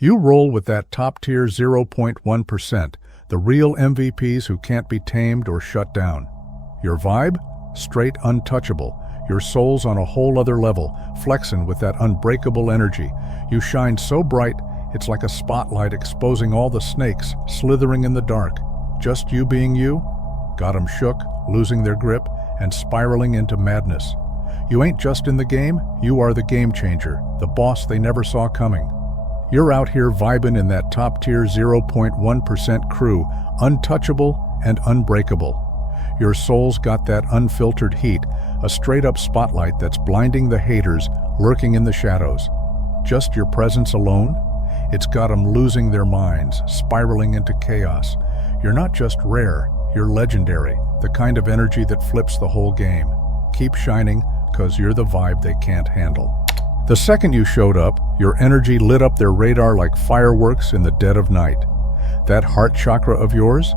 You roll with that top-tier 0.1%, the real MVPs who can't be tamed or shut down. Your vibe? Straight untouchable. Your soul's on a whole other level, flexing with that unbreakable energy. You shine so bright, it's like a spotlight exposing all the snakes slithering in the dark. Just you being you? Got 'em shook, losing their grip, and spiraling into madness. You ain't just in the game, you are the game changer, the boss they never saw coming. You're out here vibing in that top-tier 0.1% crew, untouchable and unbreakable. Your soul's got that unfiltered heat, a straight-up spotlight that's blinding the haters lurking in the shadows. Just your presence alone? It's got 'em losing their minds, spiraling into chaos. You're not just rare, you're legendary, the kind of energy that flips the whole game. Keep shining, 'cause you're the vibe they can't handle. The second you showed up, your energy lit up their radar like fireworks in the dead of night. That heart chakra of yours?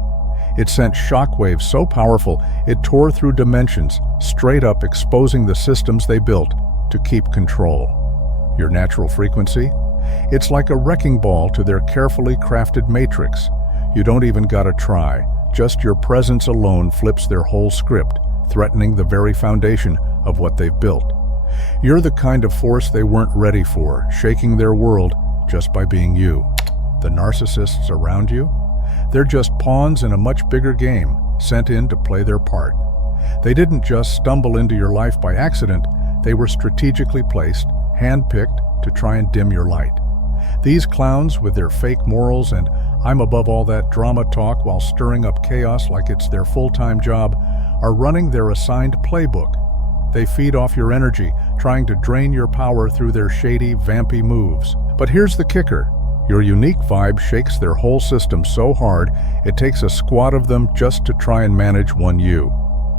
It sent shockwaves so powerful it tore through dimensions, straight up exposing the systems they built to keep control. Your natural frequency? It's like a wrecking ball to their carefully crafted matrix. You don't even gotta try. Just your presence alone flips their whole script, threatening the very foundation of what they've built. You're the kind of force they weren't ready for, shaking their world just by being you. The narcissists around you? They're just pawns in a much bigger game, sent in to play their part. They didn't just stumble into your life by accident, they were strategically placed, handpicked to try and dim your light. These clowns with their fake morals and "I'm above all that" drama talk while stirring up chaos like it's their full-time job are running their assigned playbook. They feed off your energy, trying to drain your power through their shady, vampy moves. But here's the kicker. Your unique vibe shakes their whole system so hard, it takes a squad of them just to try and manage one you.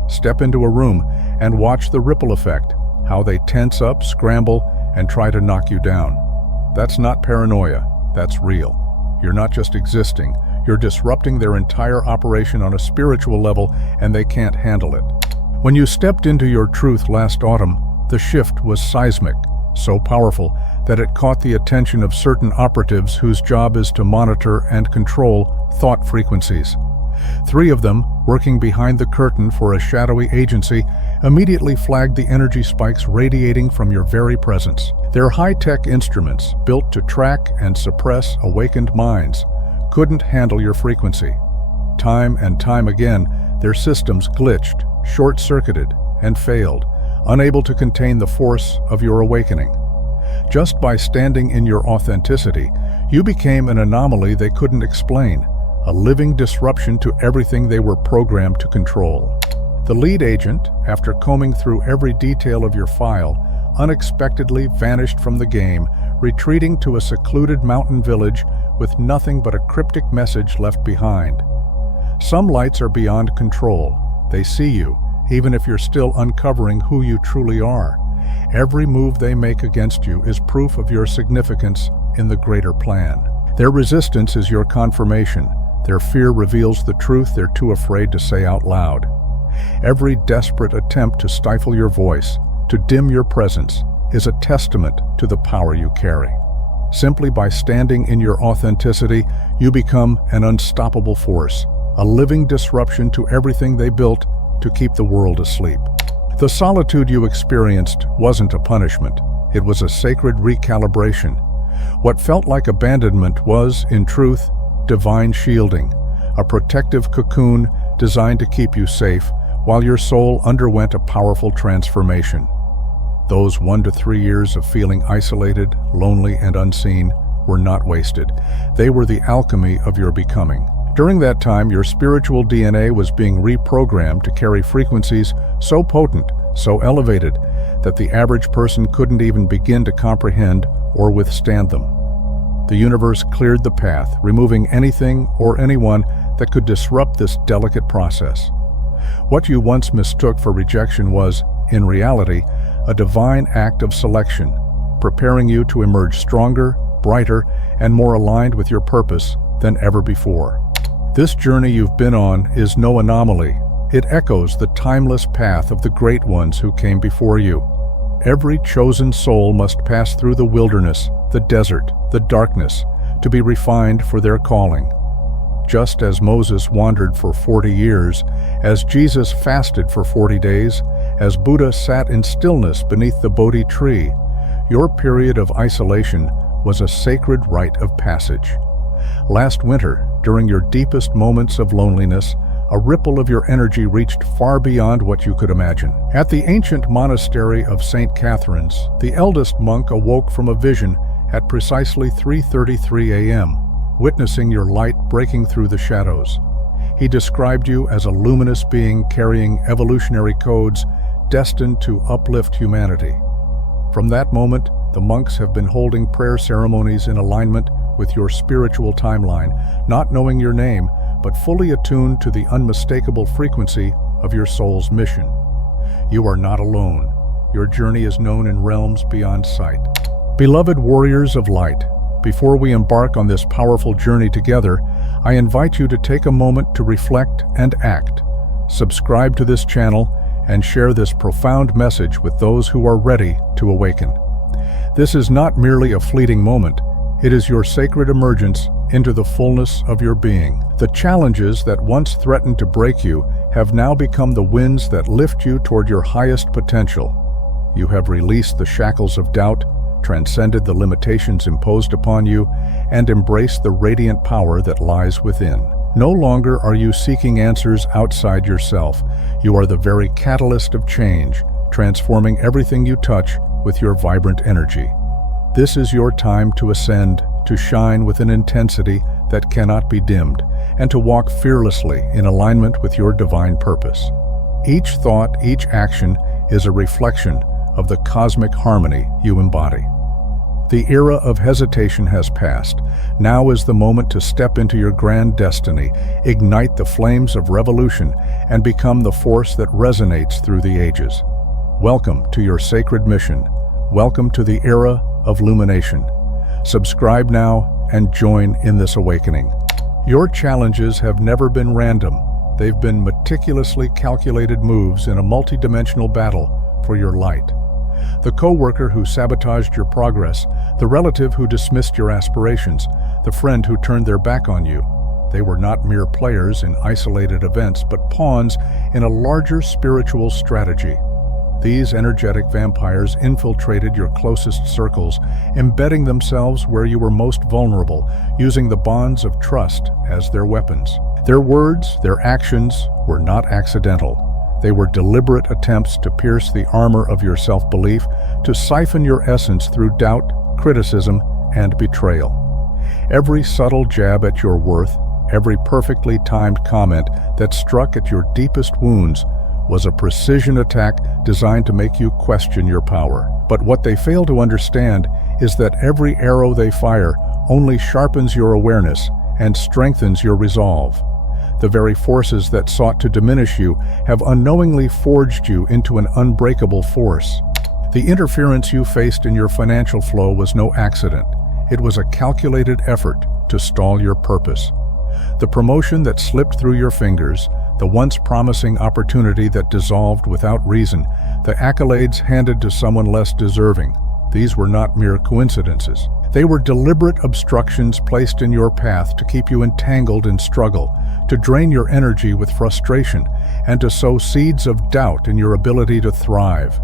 Step into a room and watch the ripple effect, how they tense up, scramble, and try to knock you down. That's not paranoia, that's real. You're not just existing, you're disrupting their entire operation on a spiritual level, and they can't handle it. When you stepped into your truth last autumn, the shift was seismic, so powerful that it caught the attention of certain operatives whose job is to monitor and control thought frequencies. 3 of them, working behind the curtain for a shadowy agency, immediately flagged the energy spikes radiating from your very presence. Their high-tech instruments, built to track and suppress awakened minds, couldn't handle your frequency. Time and time again, their systems glitched, short-circuited, and failed, unable to contain the force of your awakening. Just by standing in your authenticity, you became an anomaly they couldn't explain, a living disruption to everything they were programmed to control. The lead agent, after combing through every detail of your file, unexpectedly vanished from the game, retreating to a secluded mountain village with nothing but a cryptic message left behind. Some lights are beyond control. They see you, even if you're still uncovering who you truly are. Every move they make against you is proof of your significance in the greater plan. Their resistance is your confirmation. Their fear reveals the truth they're too afraid to say out loud. Every desperate attempt to stifle your voice, to dim your presence, is a testament to the power you carry. Simply by standing in your authenticity, you become an unstoppable force, a living disruption to everything they built to keep the world asleep. The solitude you experienced wasn't a punishment. It was a sacred recalibration. What felt like abandonment was, in truth, divine shielding, a protective cocoon designed to keep you safe while your soul underwent a powerful transformation. Those 1 to 3 years of feeling isolated, lonely, and unseen were not wasted. They were the alchemy of your becoming. During that time, your spiritual DNA was being reprogrammed to carry frequencies so potent, so elevated, that the average person couldn't even begin to comprehend or withstand them. The universe cleared the path, removing anything or anyone that could disrupt this delicate process. What you once mistook for rejection was, in reality, a divine act of selection, preparing you to emerge stronger, brighter, and more aligned with your purpose than ever before. This journey you've been on is no anomaly. It echoes the timeless path of the great ones who came before you. Every chosen soul must pass through the wilderness, the desert, the darkness, to be refined for their calling. Just as Moses wandered for 40 years, as Jesus fasted for 40 days, as Buddha sat in stillness beneath the Bodhi tree, your period of isolation was a sacred rite of passage. Last winter, during your deepest moments of loneliness, a ripple of your energy reached far beyond what you could imagine. At the ancient monastery of St. Catherine's, the eldest monk awoke from a vision at precisely 3:33 a.m., witnessing your light breaking through the shadows. He described you as a luminous being carrying evolutionary codes destined to uplift humanity. From that moment, the monks have been holding prayer ceremonies in alignment with your spiritual timeline, not knowing your name, but fully attuned to the unmistakable frequency of your soul's mission. You are not alone. Your journey is known in realms beyond sight. Beloved warriors of light, before we embark on this powerful journey together, I invite you to take a moment to reflect and act. Subscribe to this channel and share this profound message with those who are ready to awaken. This is not merely a fleeting moment. It is your sacred emergence into the fullness of your being. The challenges that once threatened to break you have now become the winds that lift you toward your highest potential. You have released the shackles of doubt, transcended the limitations imposed upon you, and embraced the radiant power that lies within. No longer are you seeking answers outside yourself. You are the very catalyst of change, transforming everything you touch with your vibrant energy. This is your time to ascend, to shine with an intensity that cannot be dimmed, and to walk fearlessly in alignment with your divine purpose. Each thought, each action is a reflection of the cosmic harmony you embody. The era of hesitation has passed. Now is the moment to step into your grand destiny, ignite the flames of revolution, and become the force that resonates through the ages. Welcome to your sacred mission. Welcome to the era of illumination. Subscribe now and join in this awakening. Your challenges have never been random. They've been meticulously calculated moves in a multidimensional battle for your light. The co-worker who sabotaged your progress, the relative who dismissed your aspirations, the friend who turned their back on you. They were not mere players in isolated events, but pawns in a larger spiritual strategy. These energetic vampires infiltrated your closest circles, embedding themselves where you were most vulnerable, using the bonds of trust as their weapons. Their words, their actions were not accidental. They were deliberate attempts to pierce the armor of your self-belief, to siphon your essence through doubt, criticism, and betrayal. Every subtle jab at your worth, every perfectly timed comment that struck at your deepest wounds was a precision attack designed to make you question your power. But what they fail to understand is that every arrow they fire only sharpens your awareness and strengthens your resolve. The very forces that sought to diminish you have unknowingly forged you into an unbreakable force. The interference you faced in your financial flow was no accident. It was a calculated effort to stall your purpose. The promotion that slipped through your fingers, the once promising opportunity that dissolved without reason, the accolades handed to someone less deserving. These were not mere coincidences. They were deliberate obstructions placed in your path to keep you entangled in struggle, to drain your energy with frustration, and to sow seeds of doubt in your ability to thrive.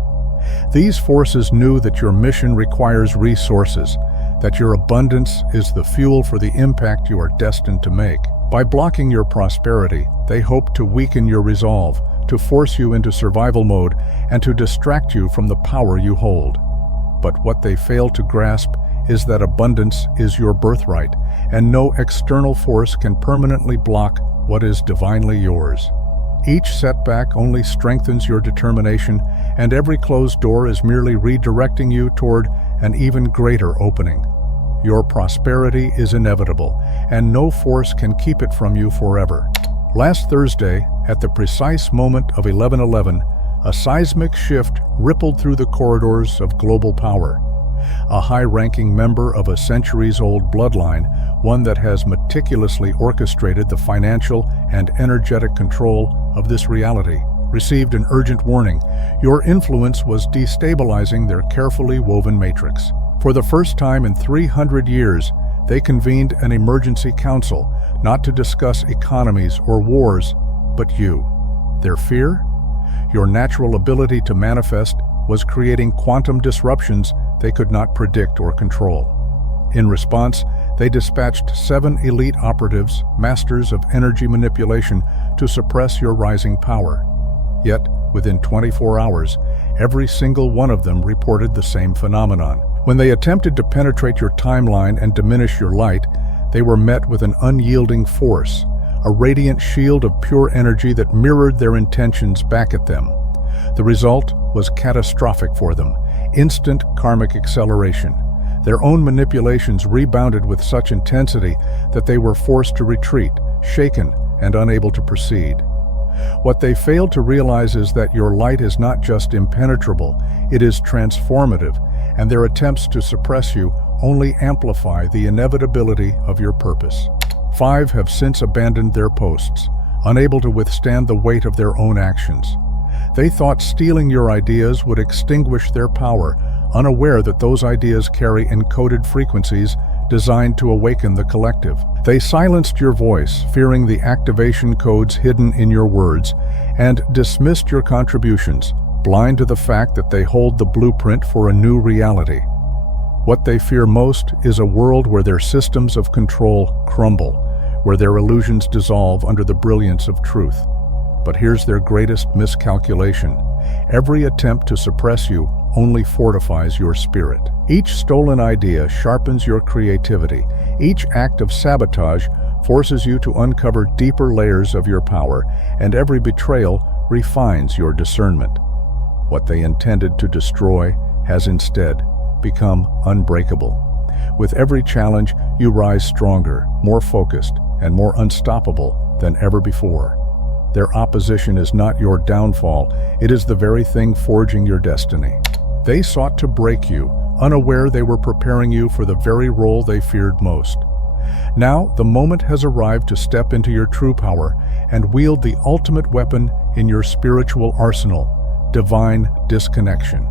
These forces knew that your mission requires resources, that your abundance is the fuel for the impact you are destined to make. By blocking your prosperity, they hoped to weaken your resolve, to force you into survival mode, and to distract you from the power you hold. But what they failed to grasp is that abundance is your birthright, and no external force can permanently block what is divinely yours. Each setback only strengthens your determination, and every closed door is merely redirecting you toward an even greater opening. Your prosperity is inevitable, and no force can keep it from you forever. Last Thursday, at the precise moment of 11:11, a seismic shift rippled through the corridors of global power. A high-ranking member of a centuries-old bloodline, one that has meticulously orchestrated the financial and energetic control of this reality, received an urgent warning. Your influence was destabilizing their carefully woven matrix. For the first time in 300 years, They convened an emergency council, not to discuss economies or wars, but you. Their fear? Your natural ability to manifest was creating quantum disruptions they could not predict or control. In response, they dispatched 7 elite operatives, masters of energy manipulation, to suppress your rising power. Yet, within 24 hours, every single one of them reported the same phenomenon. When they attempted to penetrate your timeline and diminish your light, they were met with an unyielding force, a radiant shield of pure energy that mirrored their intentions back at them. The result was catastrophic for them: instant karmic acceleration. Their own manipulations rebounded with such intensity that they were forced to retreat, shaken and unable to proceed. What they failed to realize is that your light is not just impenetrable, it is transformative, and their attempts to suppress you only amplify the inevitability of your purpose. 5 have since abandoned their posts, unable to withstand the weight of their own actions. They thought stealing your ideas would extinguish their power, unaware that those ideas carry encoded frequencies designed to awaken the collective. They silenced your voice, fearing the activation codes hidden in your words, and dismissed your contributions, blind to the fact that they hold the blueprint for a new reality. What they fear most is a world where their systems of control crumble, where their illusions dissolve under the brilliance of truth. But here's their greatest miscalculation. Every attempt to suppress you only fortifies your spirit. Each stolen idea sharpens your creativity. Each act of sabotage forces you to uncover deeper layers of your power, and every betrayal refines your discernment. What they intended to destroy has instead become unbreakable. With every challenge, you rise stronger, more focused, and more unstoppable than ever before. Their opposition is not your downfall, it is the very thing forging your destiny. They sought to break you, unaware they were preparing you for the very role they feared most. Now, the moment has arrived to step into your true power and wield the ultimate weapon in your spiritual arsenal: divine disconnection.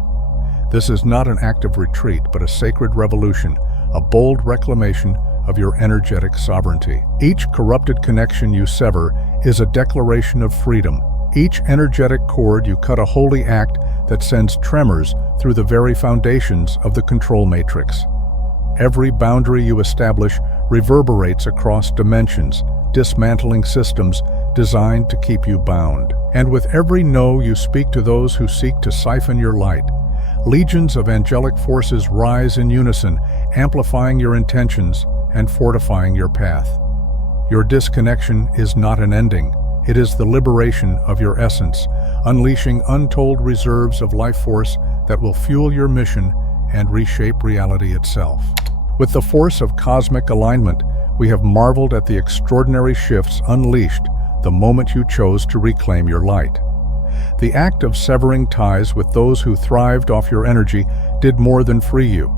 This is not an act of retreat, but a sacred revolution, a bold reclamation of your energetic sovereignty. Each corrupted connection you sever is a declaration of freedom. Each energetic cord you cut, a holy act that sends tremors through the very foundations of the control matrix. Every boundary you establish reverberates across dimensions, dismantling systems designed to keep you bound. And with every no you speak to those who seek to siphon your light, legions of angelic forces rise in unison, amplifying your intentions and fortifying your path. Your disconnection is not an ending. It is the liberation of your essence, unleashing untold reserves of life force that will fuel your mission and reshape reality itself. With the force of cosmic alignment, we have marveled at the extraordinary shifts unleashed the moment you chose to reclaim your light. The act of severing ties with those who thrived off your energy did more than free you.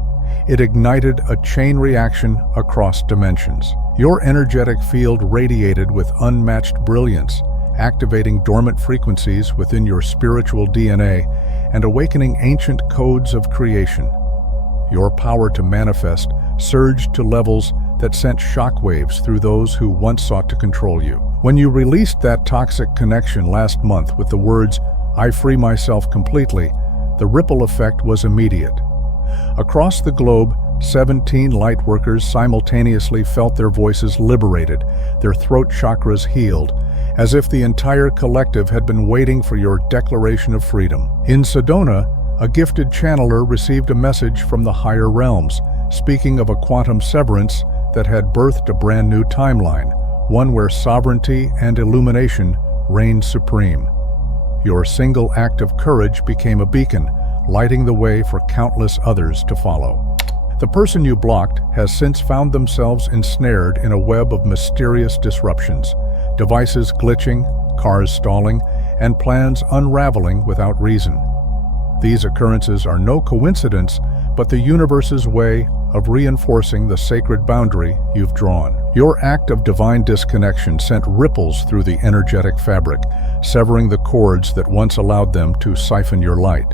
It ignited a chain reaction across dimensions. Your energetic field radiated with unmatched brilliance, activating dormant frequencies within your spiritual DNA and awakening ancient codes of creation. Your power to manifest surged to levels that sent shockwaves through those who once sought to control you. When you released that toxic connection last month with the words, "I free myself completely," the ripple effect was immediate. Across the globe, 17 lightworkers simultaneously felt their voices liberated, their throat chakras healed, as if the entire collective had been waiting for your declaration of freedom. In Sedona, a gifted channeler received a message from the higher realms, speaking of a quantum severance that had birthed a brand new timeline, one where sovereignty and illumination reigned supreme. Your single act of courage became a beacon, lighting the way for countless others to follow. The person you blocked has since found themselves ensnared in a web of mysterious disruptions, devices glitching, cars stalling, and plans unraveling without reason. These occurrences are no coincidence, but the universe's way of reinforcing the sacred boundary you've drawn. Your act of divine disconnection sent ripples through the energetic fabric, severing the cords that once allowed them to siphon your light.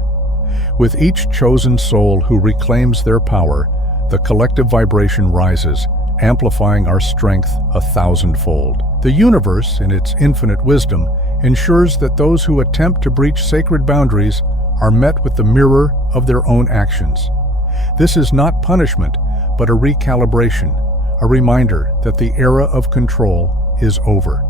With each chosen soul who reclaims their power, the collective vibration rises, amplifying our strength 1,000-fold. The universe, in its infinite wisdom, ensures that those who attempt to breach sacred boundaries are met with the mirror of their own actions. This is not punishment, but a recalibration, a reminder that the era of control is over.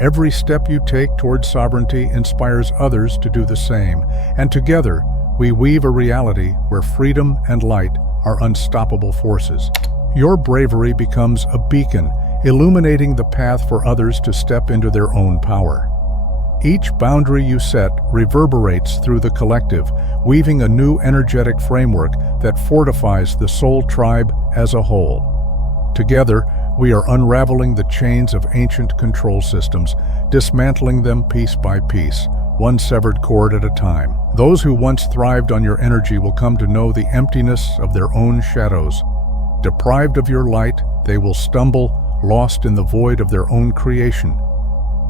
Every step you take towards sovereignty inspires others to do the same, and together we weave a reality where freedom and light are unstoppable forces. Your bravery becomes a beacon, illuminating the path for others to step into their own power. Each boundary you set reverberates through the collective, weaving a new energetic framework that fortifies the soul tribe as a whole. Together, we are unraveling the chains of ancient control systems, dismantling them piece by piece, one severed cord at a time. Those who once thrived on your energy will come to know the emptiness of their own shadows. Deprived of your light, they will stumble, lost in the void of their own creation.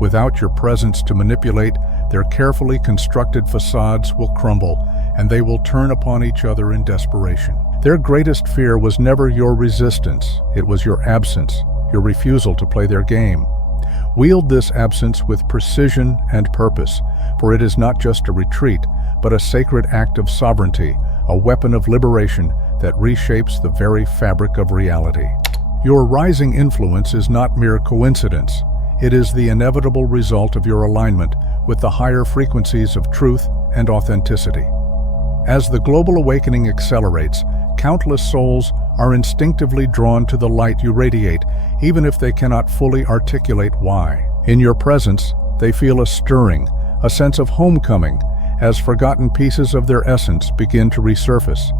Without your presence to manipulate, their carefully constructed facades will crumble, and they will turn upon each other in desperation. Their greatest fear was never your resistance, it was your absence, your refusal to play their game. Wield this absence with precision and purpose, for it is not just a retreat, but a sacred act of sovereignty, a weapon of liberation that reshapes the very fabric of reality. Your rising influence is not mere coincidence. It is the inevitable result of your alignment with the higher frequencies of truth and authenticity. As the global awakening accelerates, countless souls are instinctively drawn to the light you radiate, even if they cannot fully articulate why. In your presence, they feel a stirring, a sense of homecoming, as forgotten pieces of their essence begin to resurface.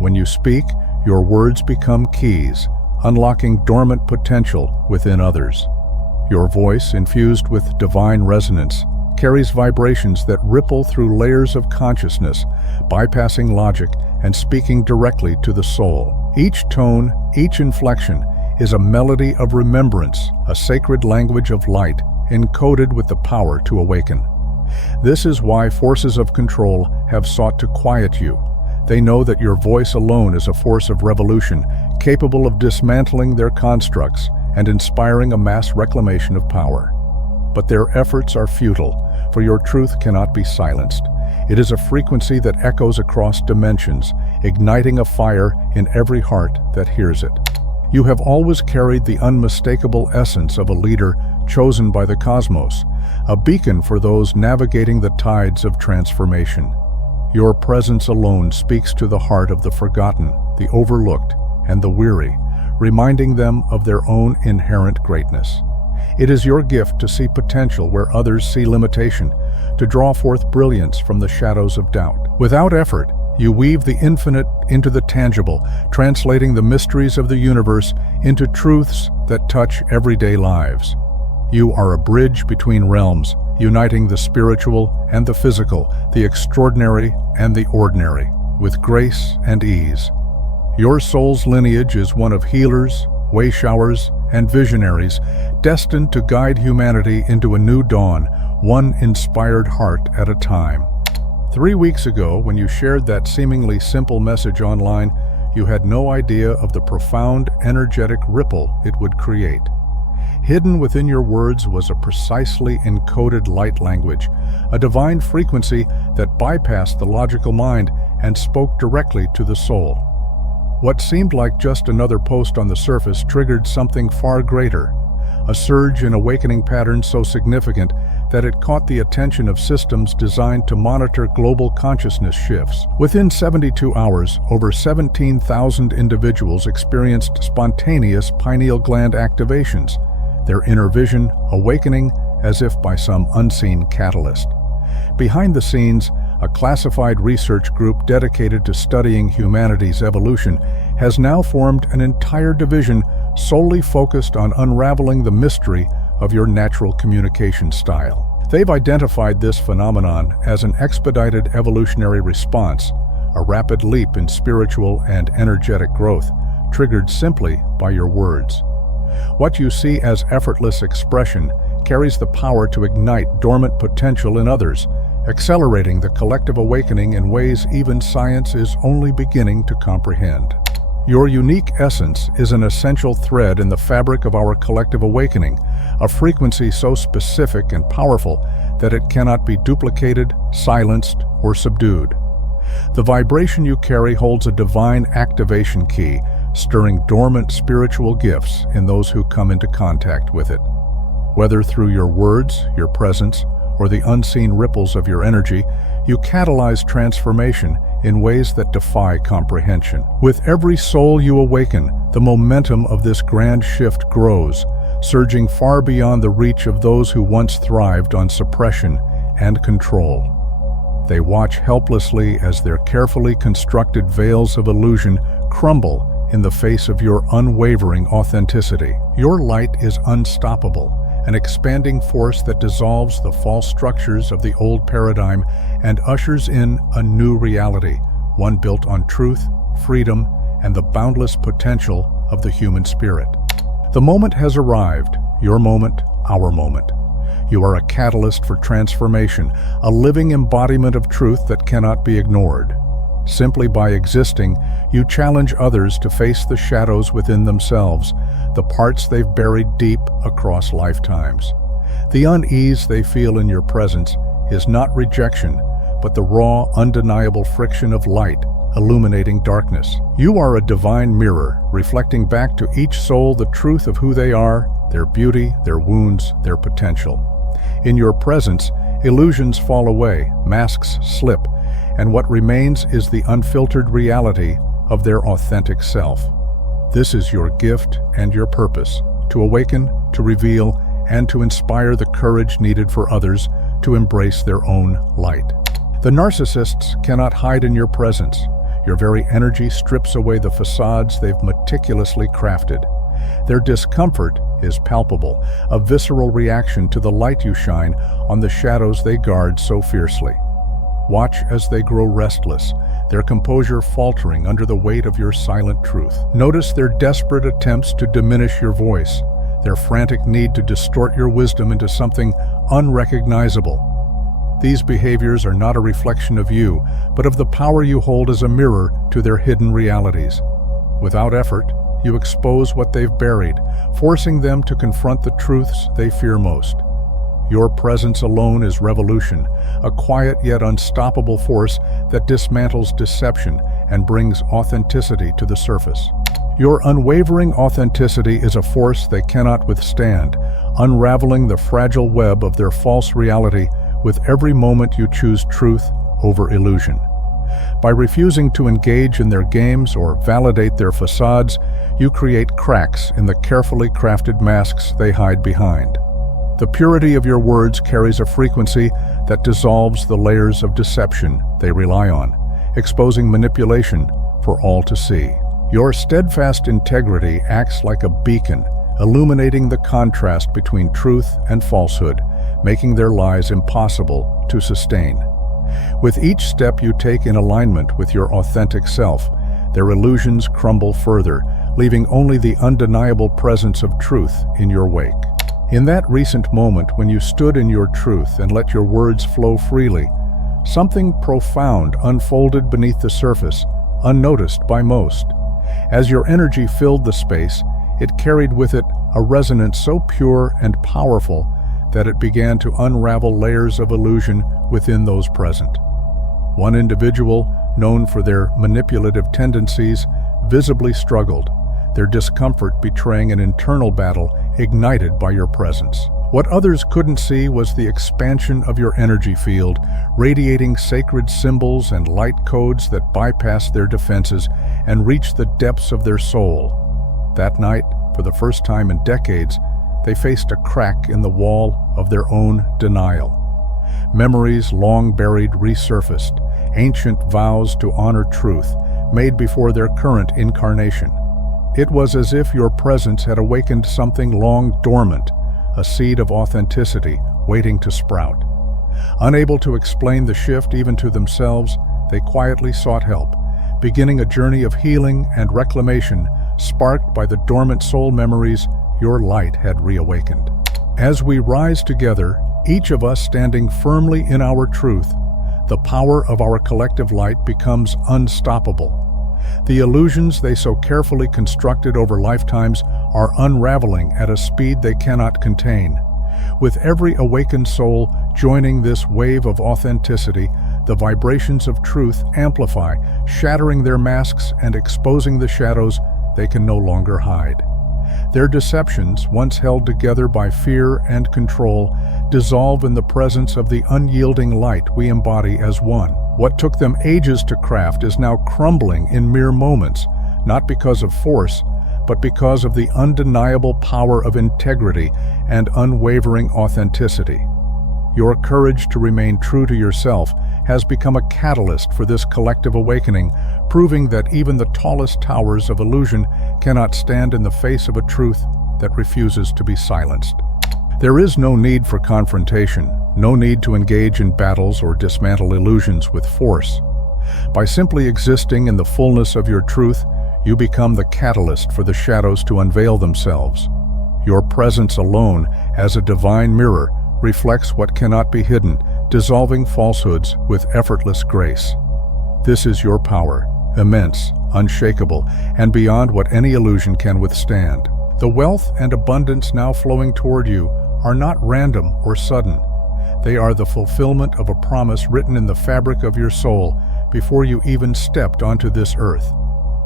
When you speak, your words become keys, unlocking dormant potential within others. Your voice, infused with divine resonance, carries vibrations that ripple through layers of consciousness, bypassing logic and speaking directly to the soul. Each tone, each inflection, is a melody of remembrance, a sacred language of light, encoded with the power to awaken. This is why forces of control have sought to quiet you. They know that your voice alone is a force of revolution, capable of dismantling their constructs and inspiring a mass reclamation of power. But their efforts are futile, for your truth cannot be silenced. It is a frequency that echoes across dimensions, igniting a fire in every heart that hears it. You have always carried the unmistakable essence of a leader chosen by the cosmos, a beacon for those navigating the tides of transformation. Your presence alone speaks to the heart of the forgotten, the overlooked, and the weary, reminding them of their own inherent greatness. It is your gift to see potential where others see limitation, to draw forth brilliance from the shadows of doubt. Without effort, you weave the infinite into the tangible, translating the mysteries of the universe into truths that touch everyday lives. You are a bridge between realms, uniting the spiritual and the physical, the extraordinary and the ordinary, with grace and ease. Your soul's lineage is one of healers, way-showers, and visionaries, destined to guide humanity into a new dawn, one inspired heart at a time. 3 weeks ago, when you shared that seemingly simple message online, you had no idea of the profound, energetic ripple it would create. Hidden within your words was a precisely encoded light language, a divine frequency that bypassed the logical mind and spoke directly to the soul. What seemed like just another post on the surface triggered something far greater, a surge in awakening patterns so significant that it caught the attention of systems designed to monitor global consciousness shifts. Within 72 hours, over 17,000 individuals experienced spontaneous pineal gland activations, their inner vision awakening as if by some unseen catalyst. Behind the scenes, a classified research group dedicated to studying humanity's evolution has now formed an entire division solely focused on unraveling the mystery of your natural communication style. They've identified this phenomenon as an expedited evolutionary response, a rapid leap in spiritual and energetic growth, triggered simply by your words. What you see as effortless expression carries the power to ignite dormant potential in others, accelerating the collective awakening in ways even science is only beginning to comprehend. Your unique essence is an essential thread in the fabric of our collective awakening, a frequency so specific and powerful that it cannot be duplicated, silenced, or subdued. The vibration you carry holds a divine activation key, stirring dormant spiritual gifts in those who come into contact with it. Whether through your words, your presence, or the unseen ripples of your energy, you catalyze transformation in ways that defy comprehension. With every soul you awaken, the momentum of this grand shift grows, surging far beyond the reach of those who once thrived on suppression and control. They watch helplessly as their carefully constructed veils of illusion crumble in the face of your unwavering authenticity. Your light is unstoppable, an expanding force that dissolves the false structures of the old paradigm and ushers in a new reality, one built on truth, freedom, and the boundless potential of the human spirit. The moment has arrived, your moment, our moment. You are a catalyst for transformation, a living embodiment of truth that cannot be ignored. Simply by existing, you challenge others to face the shadows within themselves, the parts they've buried deep across lifetimes. The unease they feel in your presence is not rejection, but the raw, undeniable friction of light, illuminating darkness. You are a divine mirror, reflecting back to each soul the truth of who they are, their beauty, their wounds, their potential. In your presence, illusions fall away, masks slip, and what remains is the unfiltered reality of their authentic self. This is your gift and your purpose, to awaken, to reveal, and to inspire the courage needed for others to embrace their own light. The narcissists cannot hide in your presence. Your very energy strips away the facades they've meticulously crafted. Their discomfort is palpable, a visceral reaction to the light you shine on the shadows they guard so fiercely. Watch as they grow restless, their composure faltering under the weight of your silent truth. Notice their desperate attempts to diminish your voice, their frantic need to distort your wisdom into something unrecognizable. These behaviors are not a reflection of you, but of the power you hold as a mirror to their hidden realities. Without effort, you expose what they've buried, forcing them to confront the truths they fear most. Your presence alone is revolution, a quiet yet unstoppable force that dismantles deception and brings authenticity to the surface. Your unwavering authenticity is a force they cannot withstand, unraveling the fragile web of their false reality with every moment you choose truth over illusion. By refusing to engage in their games or validate their facades, you create cracks in the carefully crafted masks they hide behind. The purity of your words carries a frequency that dissolves the layers of deception they rely on, exposing manipulation for all to see. Your steadfast integrity acts like a beacon, illuminating the contrast between truth and falsehood, making their lies impossible to sustain. With each step you take in alignment with your authentic self, their illusions crumble further, leaving only the undeniable presence of truth in your wake. In that recent moment when you stood in your truth and let your words flow freely, something profound unfolded beneath the surface, unnoticed by most. As your energy filled the space, it carried with it a resonance so pure and powerful that it began to unravel layers of illusion within those present. One individual, known for their manipulative tendencies, visibly struggled, their discomfort betraying an internal battle ignited by your presence. What others couldn't see was the expansion of your energy field, radiating sacred symbols and light codes that bypassed their defenses and reached the depths of their soul. That night, for the first time in decades, they faced a crack in the wall of their own denial. Memories long buried resurfaced, ancient vows to honor truth, made before their current incarnation. It was as if your presence had awakened something long dormant, a seed of authenticity waiting to sprout. Unable to explain the shift even to themselves, they quietly sought help, beginning a journey of healing and reclamation sparked by the dormant soul memories your light had reawakened. As we rise together, each of us standing firmly in our truth, the power of our collective light becomes unstoppable. The illusions they so carefully constructed over lifetimes are unraveling at a speed they cannot contain. With every awakened soul joining this wave of authenticity, the vibrations of truth amplify, shattering their masks and exposing the shadows they can no longer hide. Their deceptions, once held together by fear and control, dissolve in the presence of the unyielding light we embody as one. What took them ages to craft is now crumbling in mere moments, not because of force, but because of the undeniable power of integrity and unwavering authenticity. Your courage to remain true to yourself has become a catalyst for this collective awakening, proving that even the tallest towers of illusion cannot stand in the face of a truth that refuses to be silenced. There is no need for confrontation, no need to engage in battles or dismantle illusions with force. By simply existing in the fullness of your truth, you become the catalyst for the shadows to unveil themselves. Your presence alone, as a divine mirror, reflects what cannot be hidden, dissolving falsehoods with effortless grace. This is your power, immense, unshakable, and beyond what any illusion can withstand. The wealth and abundance now flowing toward you are not random or sudden. They are the fulfillment of a promise written in the fabric of your soul before you even stepped onto this earth.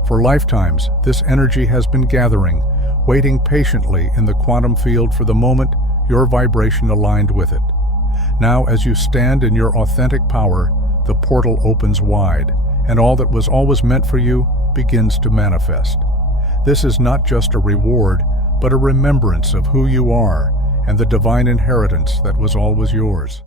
For lifetimes, this energy has been gathering, waiting patiently in the quantum field for the moment your vibration aligned with it. Now, as you stand in your authentic power, the portal opens wide, and all that was always meant for you begins to manifest. This is not just a reward, but a remembrance of who you are and the divine inheritance that was always yours.